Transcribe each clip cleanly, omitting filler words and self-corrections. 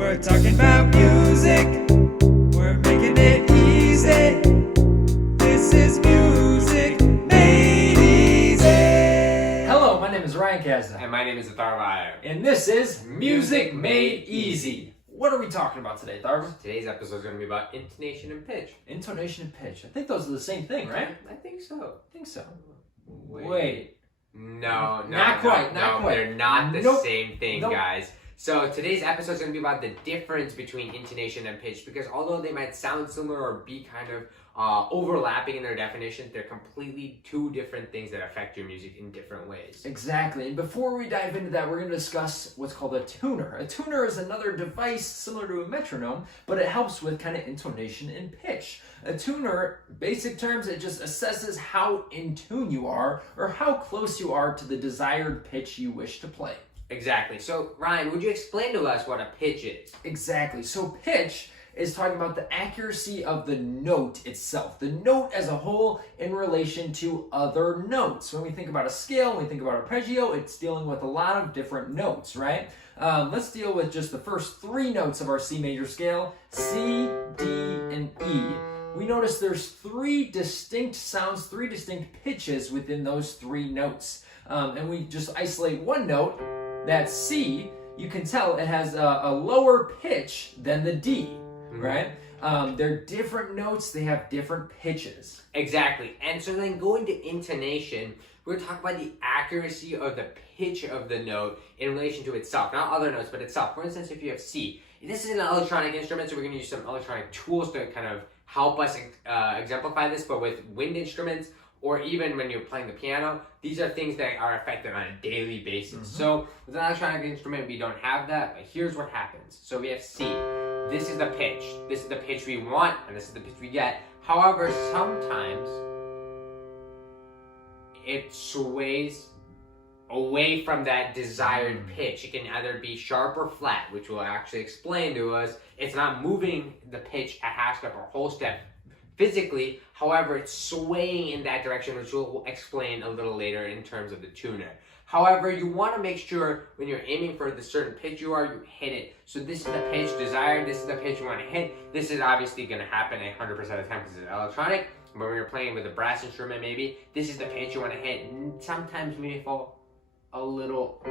We're talking about music. We're making it easy. This is music made easy. Hello, my name is Ryan Kazda. And my name is Atharva Iyer. And this is Music Made Easy. What are we talking about today, Atharva? Today's episode is going to be about intonation and pitch. Intonation and pitch. I think those are the same thing, right? I think so. I think so. Wait. No, Not quite. They're not the Nope. same thing, Nope. guys. So today's episode is going to be about the difference between intonation and pitch, because although they might sound similar or be kind of overlapping in their definition, they're completely two different things that affect your music in different ways. Exactly. And before we dive into that, we're going to discuss what's called a tuner. A tuner is another device similar to a metronome, but it helps with kind of intonation and pitch. A tuner, basic terms, it just assesses how in tune you are or how close you are to the desired pitch you wish to play. Exactly. So, Ryan, would you explain to us what a pitch is? Exactly. So pitch is talking about the accuracy of the note itself, the note as a whole in relation to other notes. When we think about a scale, when we think about arpeggio, it's dealing with a lot of different notes, right? Let's deal with just the first three notes of our C major scale, C, D, and E. We notice there's three distinct sounds, three distinct pitches within those three notes. And we just isolate one note, that C, you can tell it has a lower pitch than the D, right? They're different notes, they have different pitches. Exactly. And so then going to intonation, we're going to talk about the accuracy of the pitch of the note in relation to itself. Not other notes, but itself. For instance, if you have C, this is an electronic instrument, so we're going to use some electronic tools to kind of help us exemplify this, but with wind instruments, or even when you're playing the piano, these are things that are affected on a daily basis. So with an electronic instrument, we don't have that, but here's what happens. So we have C. This is the pitch. This is the pitch we want, and this is the pitch we get. However, sometimes it sways away from that desired pitch. It can either be sharp or flat, which will actually explain to us it's not moving the pitch a half step or whole step physically, however, it's swaying in that direction, which we'll explain a little later in terms of the tuner. However, you want to make sure when you're aiming for the certain pitch you hit it. So this is the pitch desired, this is the pitch you want to hit. This is obviously going to happen 100% of the time because it's electronic, but when you're playing with a brass instrument maybe, this is the pitch you want to hit. And sometimes we may fall a little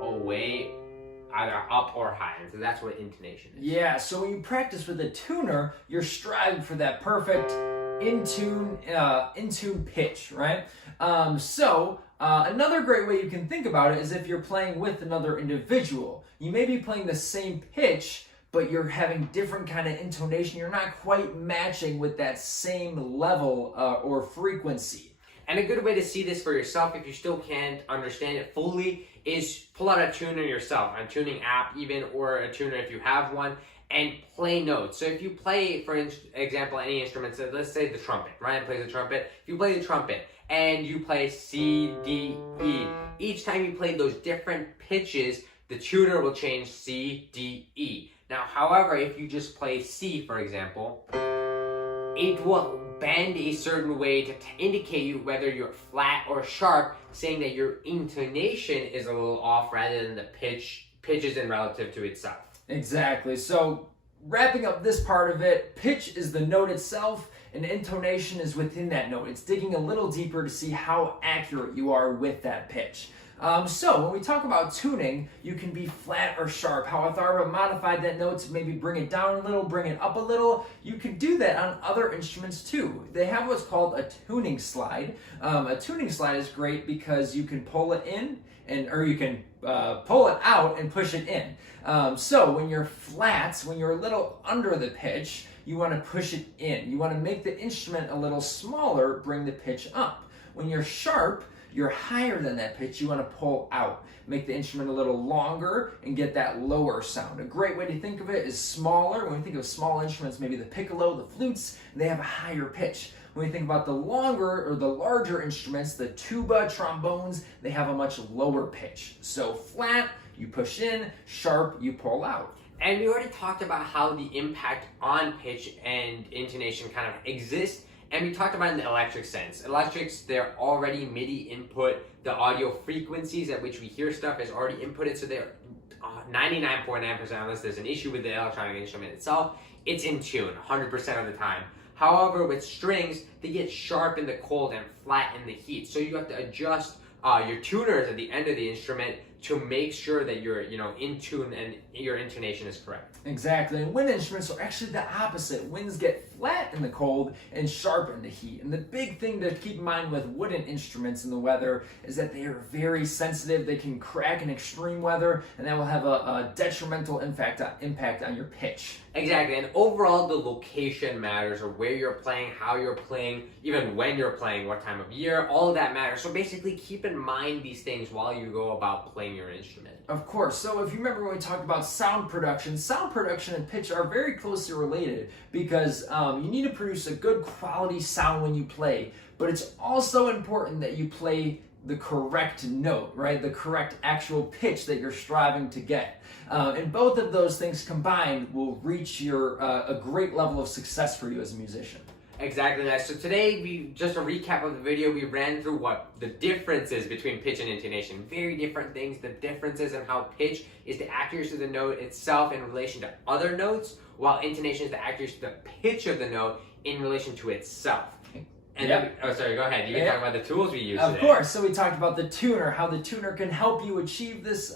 away, either up or high, and so that's what intonation is. Yeah, so when you practice with a tuner, you're striving for that perfect in tune pitch, right? Another great way you can think about it is if you're playing with another individual. You may be playing the same pitch, but you're having different kind of intonation. You're not quite matching with that same level or frequency. And a good way to see this for yourself, if you still can't understand it fully, is pull out a tuner yourself, a tuning app even, or a tuner if you have one, and play notes. So if you play, for example, any instrument, so let's say the trumpet. Ryan plays the trumpet. If you play the trumpet and you play C, D, E, each time you play those different pitches, the tuner will change C, D, E. Now, however, if you just play C, for example, it will bend a certain way to indicate you whether you're flat or sharp, saying that your intonation is a little off rather than the pitches in relative to itself. Exactly. So wrapping up this part of it, pitch is the note itself and intonation is within that note. It's digging a little deeper to see how accurate you are with that pitch. So when we talk about tuning, you can be flat or sharp. How Atharva modified that note to maybe bring it down a little, bring it up a little. You can do that on other instruments too. They have what's called a tuning slide. A tuning slide is great because you can pull it in or you can pull it out and push it in. So when you're flat, when you're a little under the pitch, you want to push it in. You want to make the instrument a little smaller, bring the pitch up. When you're sharp, you're higher than that pitch, you want to pull out. Make the instrument a little longer and get that lower sound. A great way to think of it is smaller. When we think of small instruments, maybe the piccolo, the flutes, they have a higher pitch. When we think about the longer or the larger instruments, the tuba, trombones, they have a much lower pitch. So flat, you push in, sharp, you pull out. And we already talked about how the impact on pitch and intonation kind of exists. And we talked about it in the electric sense. Electrics, they're already MIDI input. The audio frequencies at which we hear stuff is already inputted, so they're 99.9%, unless there's an issue with the electronic instrument itself, it's in tune 100% of the time. However, with strings, they get sharp in the cold and flat in the heat. So you have to adjust your tuners at the end of the instrument to make sure that you're, in tune and your intonation is correct. Exactly, and wind instruments are actually the opposite. Winds get flat in the cold and sharp in the heat. And the big thing to keep in mind with wooden instruments in the weather is that they are very sensitive. They can crack in extreme weather, and that will have a detrimental impact on your pitch. Exactly, and overall the location matters, or where you're playing, how you're playing, even when you're playing, what time of year, all of that matters. So basically keep in mind these things while you go about playing your instrument. Of course. So if you remember when we talked about sound production and pitch are very closely related because you need to produce a good quality sound when you play, but it's also important that you play the correct note, right? The correct actual pitch that you're striving to get. And both of those things combined will reach a great level of success for you as a musician. Exactly, guys. So today, just a recap of the video, we ran through what the difference is between pitch and intonation. Very different things. The differences in how pitch is the accuracy of the note itself in relation to other notes, while intonation is the accuracy of the pitch of the note in relation to itself. And yep. then, sorry, go ahead. You can talk about the tools we use Of today. course. So we talked about the tuner, how the tuner can help you achieve this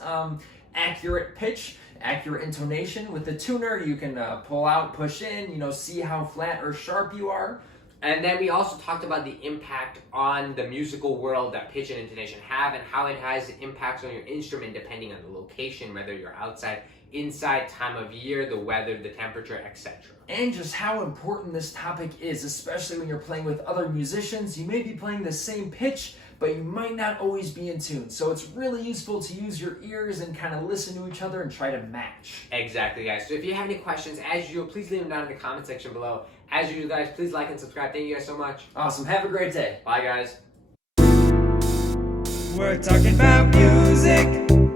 accurate pitch, accurate intonation. With the tuner, you can pull out, push in, see how flat or sharp you are. And then we also talked about the impact on the musical world that pitch and intonation have, and how it has impacts on your instrument depending on the location, whether you're outside, inside, time of year, the weather, the temperature, etc. And just how important this topic is, especially when you're playing with other musicians. You may be playing the same pitch, but you might not always be in tune. So it's really useful to use your ears and kind of listen to each other and try to match. Exactly, guys. So if you have any questions, as usual, please leave them down in the comment section below. As usual, guys, please like and subscribe. Thank you guys so much. Awesome. Have a great day. Bye, guys. We're talking about music.